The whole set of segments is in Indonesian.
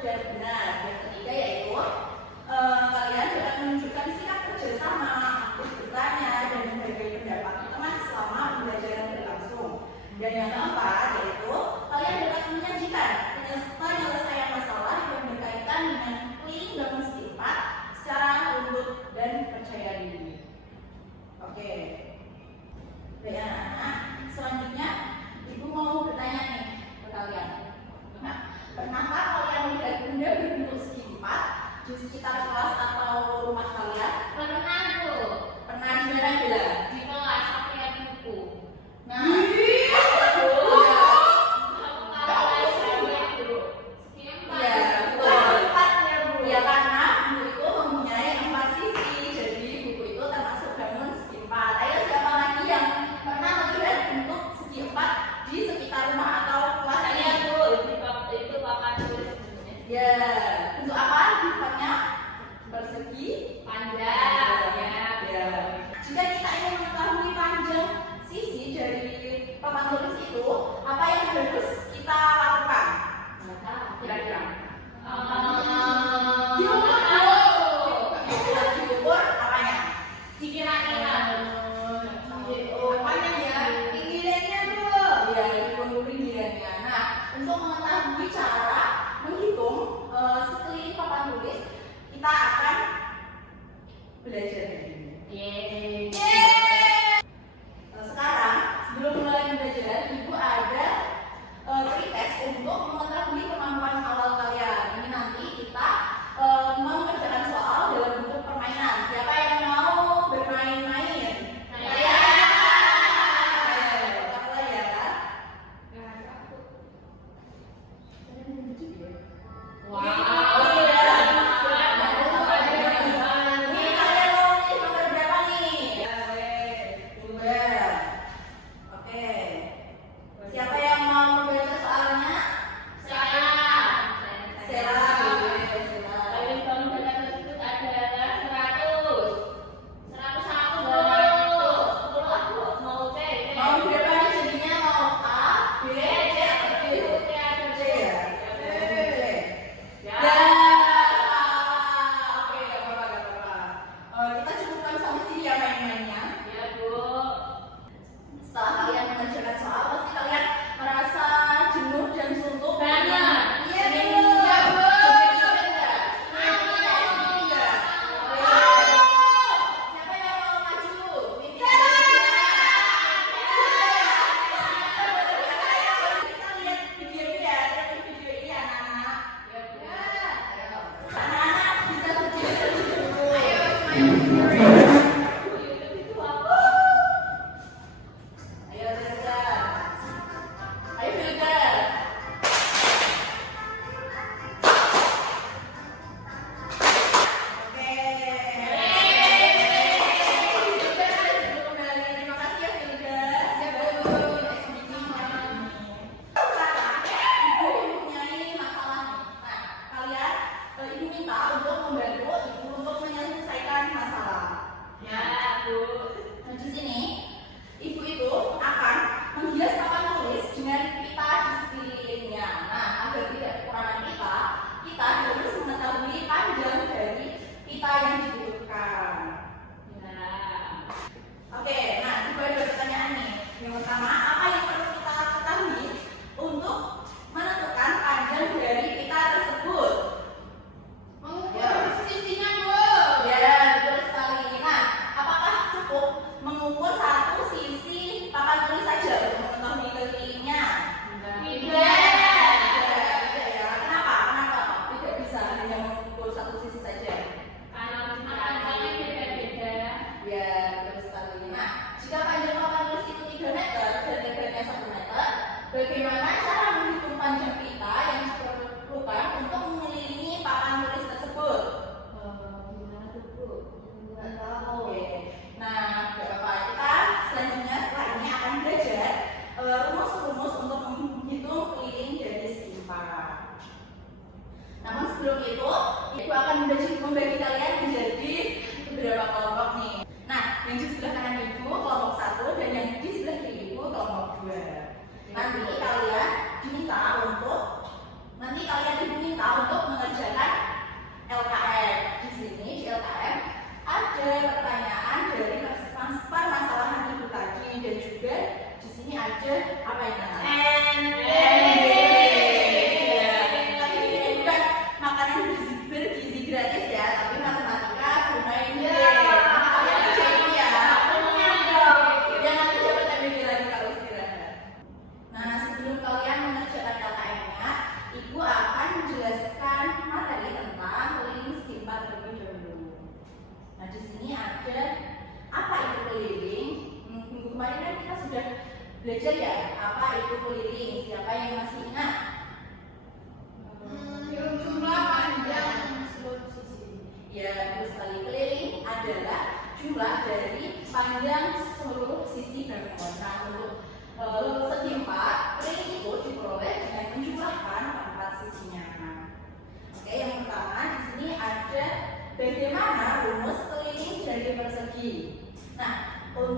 dan benar. Yang ketiga yaitu kalian dapat menunjukkan sikap kerjasama, aktif bertanya, dan menghargai pendapat teman selama pembelajaran berlangsung. Dan yang keempat yaitu kalian dapat menyajikan penyelesaian masalah yang berkaitan dengan keliling bangun segi 4 secara runut dan percaya diri. Oke. Baik anak-anak, selanjutnya Ibu mau bertanya nih ke kalian. Nah, pernahkah kalian melihat benda berbentuk segi 4 di sekitar kelas atau rumah kalian? Pernah tuh. Pernah di mana Bella? Di kelas aku lihat buku. Nah, untuk apa sifatnya? Persegi Panjang. Ya. Jika kita ingin mengetahui panjang sisi dari papan tulis itu, apa yang harus kita lakukan? Kira-kira? Diukur apanya? Dikira-kira. Apanya ya? Pinggirannya tuh. Iya, diukur pinggirannya. Nah, untuk mengetahui cara menghitung sekeliling papan tulis, kita akan belajar ini. Sekarang sebelum mulai belajar, Ibu ada pretest untuk mengetahui kemampuan awal kalian. Ini nanti kita mengerjakan soal dalam bentuk permainan. Siapa yang mau bermain-main? Saya. Apa ya? Siapa yang mau membaca soalnya? Paling bangun data tersebut adalah 100. 101 aku mau C. Mau berapa nih jadinya? Mau A, B, C, atau D? C ya? Ya, salah. Oke, gak apa-apa. Kita cukupkan sampai sini ya main-mainnya. Ya, Bu. Setelah kalian mengerjakan soal, pasti kalian merasa jenuh dan suntuk. Banget. Iya, benar. Joget-joget nggak? Enggak. Siapa yang mau maju? Kita lihat videonya ya, lihat video ini ya, anak-anak. Anak-anak bisa berdiri dulu. Ayo, belajar. Ayo, belajar. Oke. Kembali. Terima kasih ya, Hilda. Sekarang, Ibu mempunyai masalah nih. Nah, kalian, Ibu minta untuk membantu Ibu untuk menyelesaikan masalah. Ya, Bu. Nah, di sini Ibu itu akan menghias papan tulis dengan pita di sekelilingnya. Nah, agar tidak kekurangan pita, kita harus mengetahui panjang dari pita yang dibutuhkan. Ya. Oke, nah Ibu ada pertanyaan nih. Yang pertama, apa yang perlu kita ketahui untuk menentukan panjang dari pita tersebut? Sisinya, Bu. Ya, betul sekali. Nah, apakah cukup mengukur satu sisi papan tulis saja untuk mengetahui kekelilingnya? Tidak. Tidak ya. Kenapa? Kenapa tidak bisa hanya mengukur satu sisi saja? Kalau panjangnya beda-beda. Ya, betul sekali. Nah, jika panjang papan tulis itu 3 meter dan lebarnya 1 meter, bagaimana cara menghitung panjang pita yang diperlukan untuk mengelilingi papan tulis tersebut? Gimana tuh, Bu? Nggak tahu. Oke. Nah, nggak apa-apa. Kita selanjutnya setelah ini akan belajar rumus-rumus untuk menghitung keliling dari segi 4. Namun sebelum itu, Ibu akan membagi kalian menjadi beberapa kelompok nih. Nah, yang di sebelah kanan Ibu kelompok 1 dan yang di sebelah kiri Ibu kelompok 2. Nanti kalian diminta untuk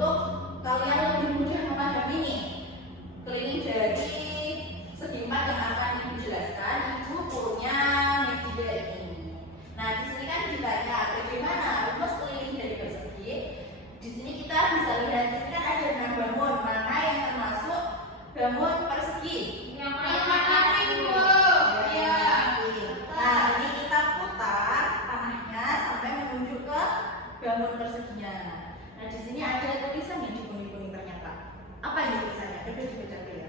untuk kalian lebih mudah memahami nih, keliling dari segi 4 yang akan Ibu jelaskan itu punya media ini. Nah, di sini kan ditanya bagaimana rumus keliling dari persegi. Di sini kita bisa lihat di sini kan ada 6 bangun, mana yang termasuk bangun persegi? Yang pertama Ibu. Ya. Nah, ini kita putar tanahnya sampai menuju ke bangun perseginya. Nah, di sini ada tulisan yang di kuning-kuning ternyata. Apa ini tulisannya? Coba dibaca dulu ya.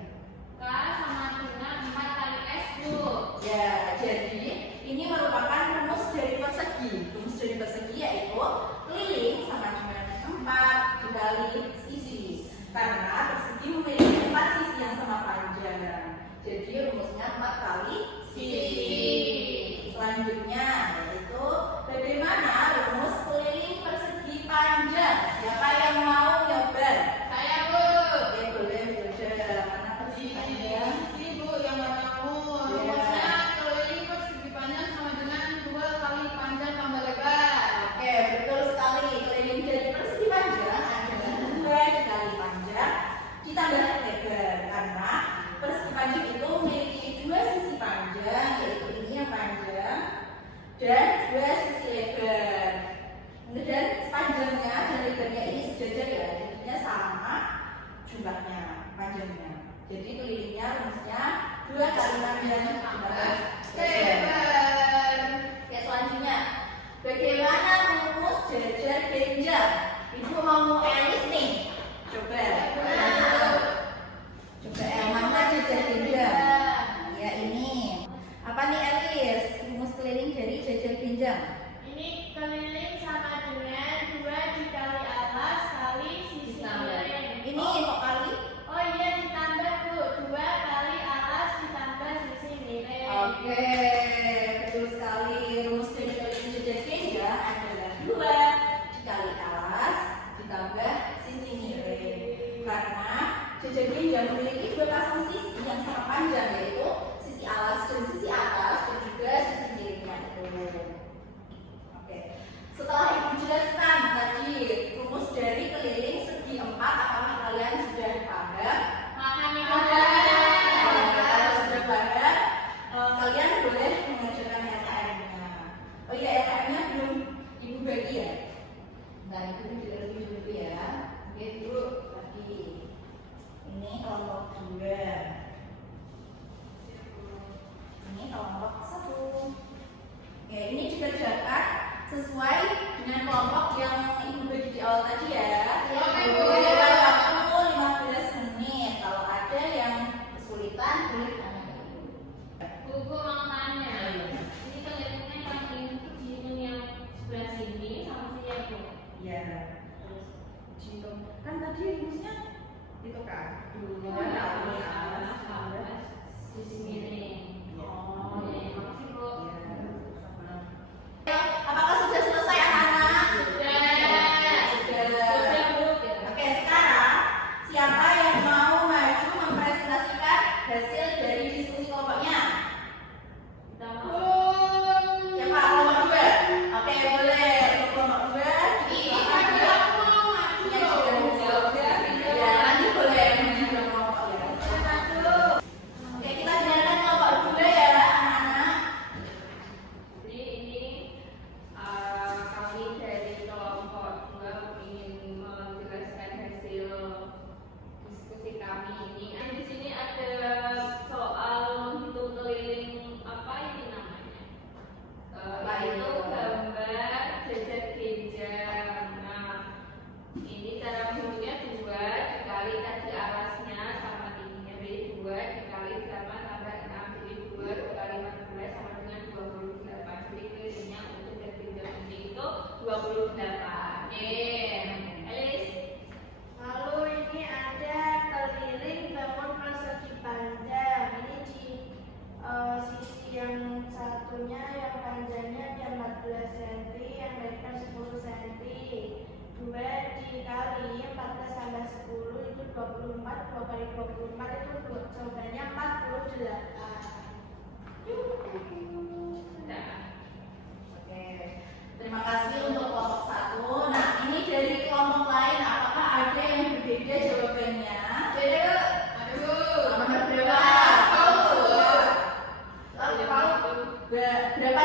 K sama dengan 4 kali S, Bu. Ya, jadi ini merupakan rumus dari persegi. Rumus dari persegi yaitu keliling sama dengan 4 dikali sisi. Karena persegi memiliki 4 sisi yang sama panjang. Jadi rumusnya 4 kali sisi. Selanjutnya yaitu bagaimana rumus keliling persegi panjang? Siapa yang mau nyoba? Saya, Bu. Oke, boleh belajar. Mana persegi panjang? Ibu yang mana, Bu? Ya. Rumusnya keliling persegi panjang sama dengan 2 kali panjang tambah lebar. Oke, betul sekali. Keliling dari persegi panjang adalah 2 dikali panjang ditambah lebar. Karena persegi panjang itu memiliki 2 sisi panjang, yaitu ini yang panjang dan 2 sisi lebar. Dan panjangnya dan lebarnya ini sejajar ya, jadinya sama jumlahnya, panjangnya. Jadi kelilingnya rumusnya 2 kali panjang tambah lebar. Oke, selanjutnya bagaimana rumus jajar genjang? Ibu mau Elis nih. Coba. Coba yang mana jajar genjang? Ya ini. Apa nih Elis? Rumus keliling dari jajar genjang. Ini keliling sama dengan 2 dikali atas kali sisi miring. Ini kok kali? Oh iya, ditambah, Bu. 2 kali atas ditambah sisi miring. Oke, betul sekali. Rumus dari keliling jajar genjang adalah 2 dikali alas ditambah sisi miring. Karena jajar genjang memiliki 2 pasang sisi yang sama panjang, yaitu sisi alas dan sisi atas dan juga sisi miringnya itu. Oke. Setelah Ibu jelaskan tadi rumus dari keliling segi 4, apakah kalian sudah paham? Paham, Ibu. Kalau sudah paham, kalian boleh mengerjakan LKM-nya. Oh iya, LKM-nya belum Ibu bagi ya? Nah, itu direview dulu ya. Oke, dulu lagi. Ini kelompok 2.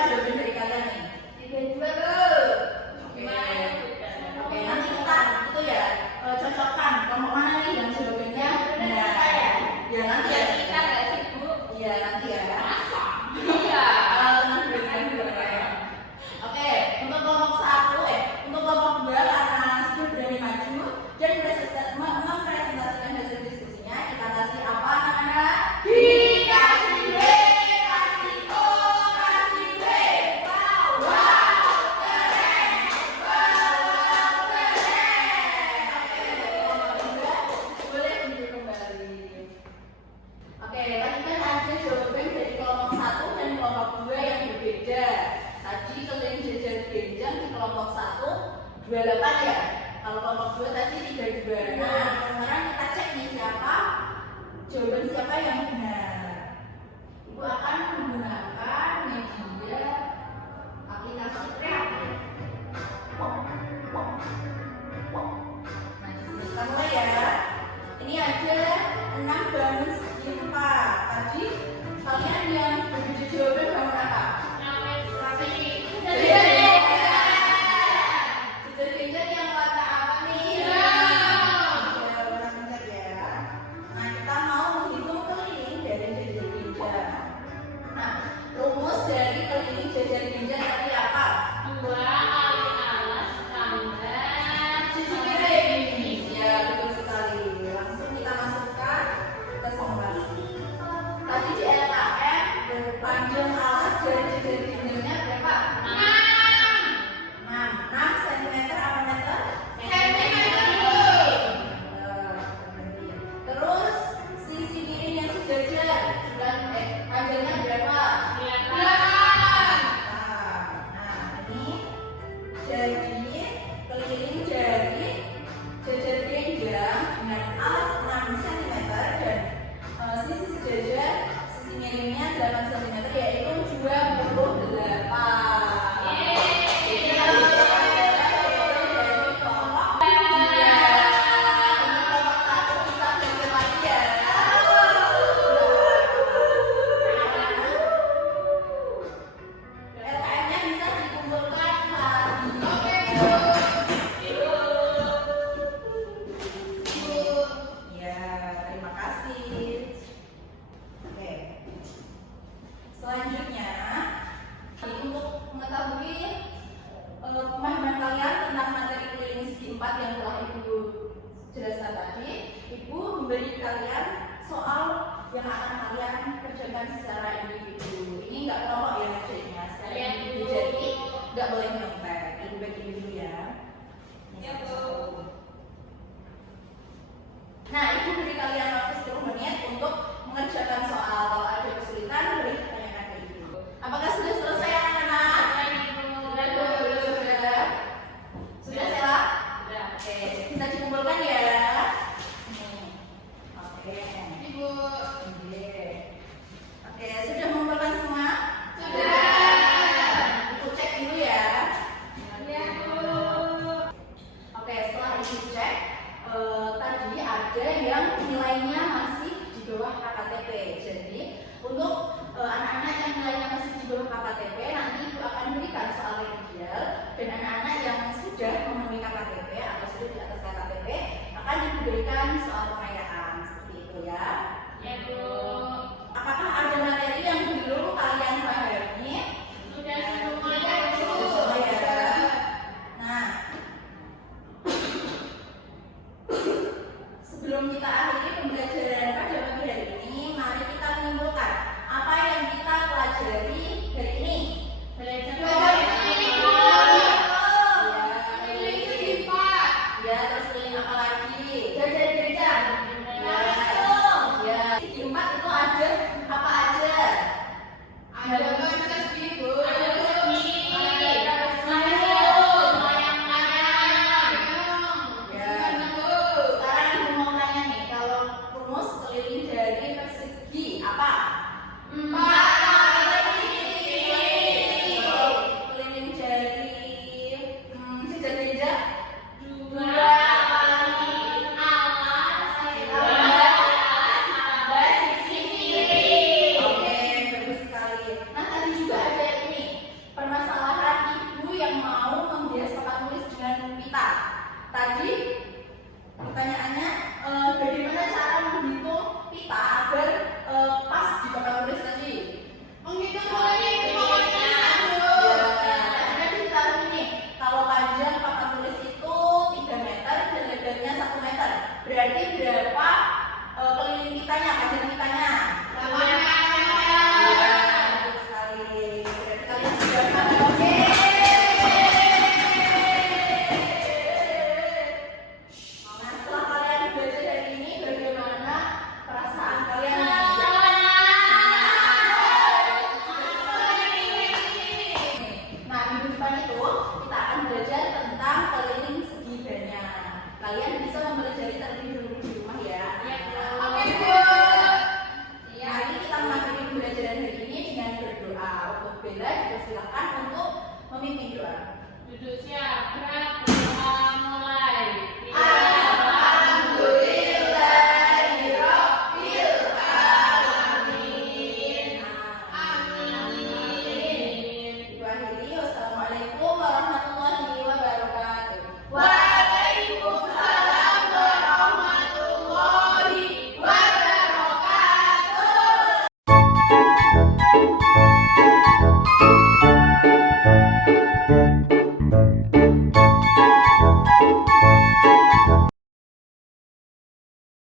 jawaban dari kalian nih? 3, 2, go. Oke, nanti kita itu ya cocokkan kelompok mana nih yang jawabannya benar. Ya nanti ya. Kita nggak sih, Bu? Iya nanti ya. Iya. Tenang dulu ya. Oke, untuk kelompok 1, untuk kelompok 2 karena sudah berani maju dan mempresentasikan hasil diskusinya, kita kasih apa anak-anak? Dikasih W, kasih O, kasih W. Wow, keren. Wow, keren. Oke, boleh tunjuk kembali. Oke, tadi kan ada jawaban dari kelompok 1 dan kelompok 2 yang berbeda. Tadi kalian jajar genjang di kelompok 1 28 ya. Kalau kelompok 2 tadi 32. Nah, sekarang kita cek nih jawaban siapa yang benar. Ibu akan menggunakan media aplikasi kreatif. Nah, kita mulai ya. Ini ada 6 bangun segi 4. Tadi kalian yang berbeda jawaban bangun apa? Jajar yang warna apa nih? Ya, warna pencet ya. Nah, kita mau menghitung keliling dari jajar genjang. Nah, rumus dari keliling jajar genjang tadi apa? 2 kali alas tambah Sisi kiri. Ya, betul sekali. Langsung kita masukkan ke simulasi. Tadi di LKM panjang alas dari jajar genjangnya berapa? 6 cm apa meter? Terus sisi kiri yang sejajar panjangnya berapa? Nah, ini jadi keliling dari jajar genjang dengan alas 6 cm dan sisi sejajar sisi miringnya 8 cm yaitu 28. LKM-nya bisa dikumpulkan lagi. Ya, terima kasih. Oke. Selanjutnya, untuk mengetahui pemahaman kalian tentang materi keliling segi 4 yang telah Ibu jelaskan tadi, Ibu memberi kalian soal yang akan kalian kerjakan secara individu. Ini nggak kelompok ya kerjanya, secara Iya, individu. Bu. Jadi nggak boleh nyontek. Ibu bagi dulu ya. Iya, Bu. Nah, Ibu beri kalian waktu 10 menit untuk mengerjakan soal. Kalau ada kesulitan, boleh tanyakan ke Ibu. Apakah sudah selesai anak-anak? Sudah Sela? Oke, bisa dikumpulkan ya. Oke. Ibu. Oke, sudah mengumpulkan semua? Ibu cek dulu ya. Iya, Bu. Oke, setelah Ibu cek, tadi ada yang nilainya masih di bawah KKTP. Jadi untuk anak-anak yang nilainya masih di bawah KKTP, nanti Ibu akan berikan soal remedial, dan anak-anak yang sudah memenuhi KKTP atau sudah di atas KKTP akan diberikan soal pengayaan seperti itu ya. Iya, Bu. Apakah ada materi yang belum kalian pahami? Sudah semuanya, Bu. Sudah ya. Nah, sebelum kita akhiri pembelajaran pada pagi hari ini, mari kita menyimpulkan apa yang kita pelajari hari ini. Belajar Ya, terus keliling apa lagi? Jajar-jajar. membimbing doa. Duduk siap.